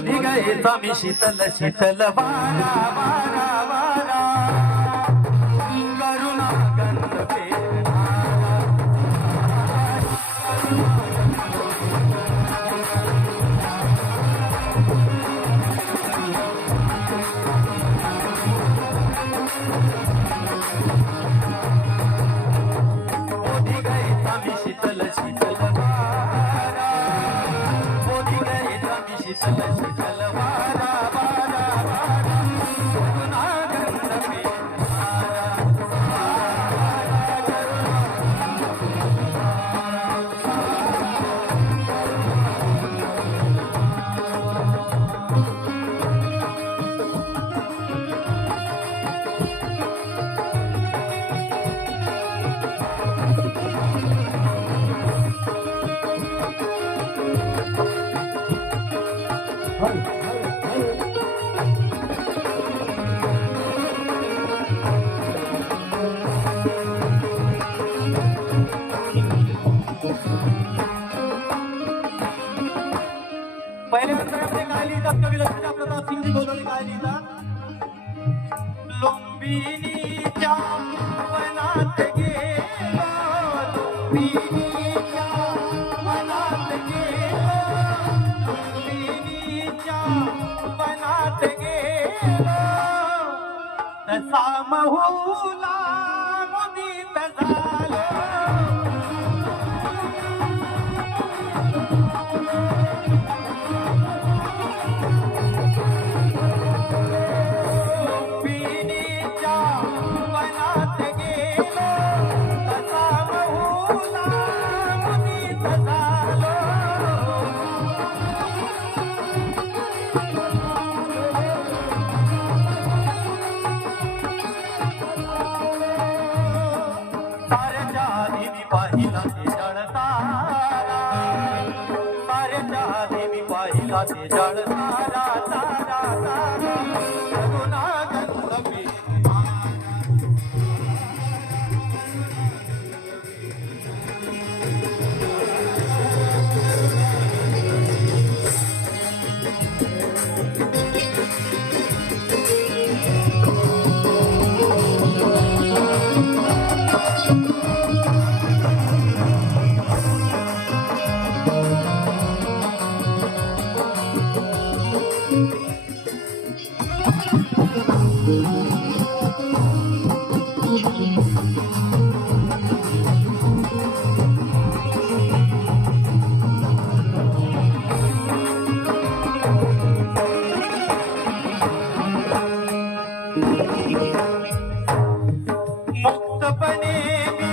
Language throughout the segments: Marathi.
बोधी गए मी शीतल शीतल वारा वारा वारा. काय लिहितात कवी लक्ष्मीच्या प्रताप सिंगजी गोदळे काय लिहितात लुंबिनीच्या वनात गेलो लुंबिनीच्या वनात गेलो लुंबिनीच्या वनात गेलो तसा महूला मुदित झालो साऱ्याच्या आधी मी पाहिला ते जळतारा साऱ्याच्या आधी मी पाहिला ते जळतारा मुक्तपणे मी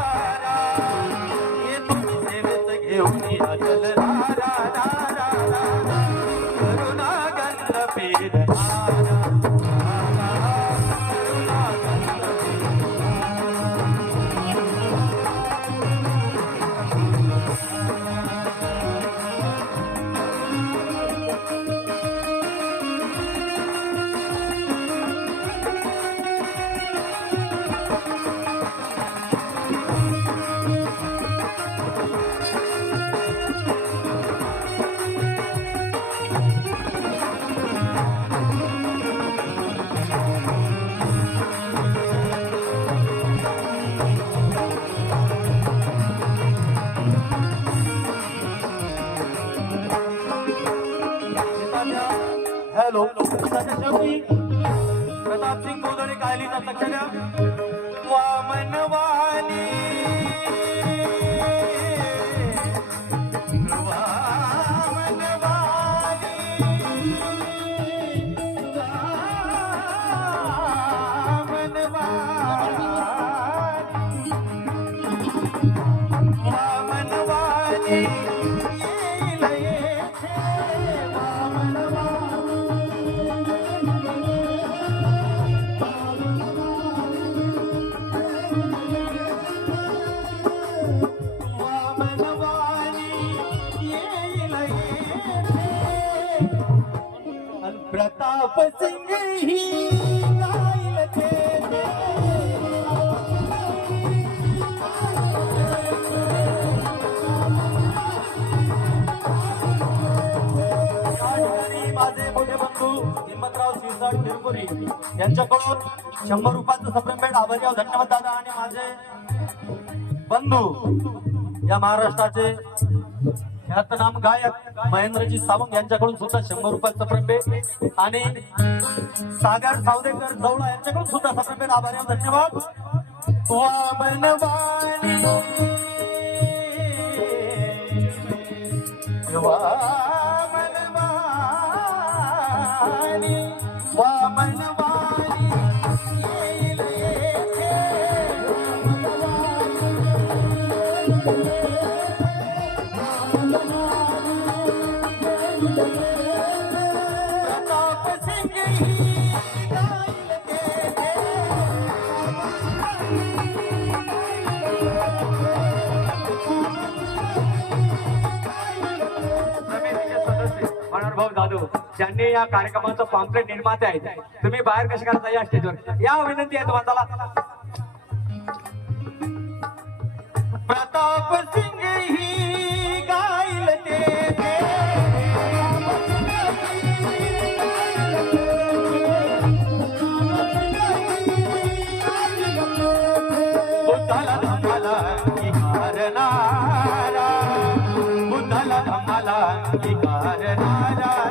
रामसिंग गोदडे काय लिहितात लक्ष द्या वामनवाणी Thank you. तिरुपुरी यांच्याकडून शंभर रुपयाचं सप्रेमेंट आभारी धन्यवाद दादा आणि माझे बंधू या महाराष्ट्राचे ख्यातनाम गायक महेंद्रजी सावंत यांच्याकडून सुद्धा शंभर रुपयाचं सप्रेमेंट आणि सागर सावदेकर जवळा यांच्याकडून सुद्धा सप्रेमेंट आभारी धन्यवाद. वा जाधव ज्यांनी या कार्यक्रमाचं पॉम्पलेट निर्माते आहेत तुम्ही बाहेर कसे करता या स्टेजवर? या विनंती आहे तुम्हाला. प्रताप सिंग ही गाईल तेथे. की हारणारा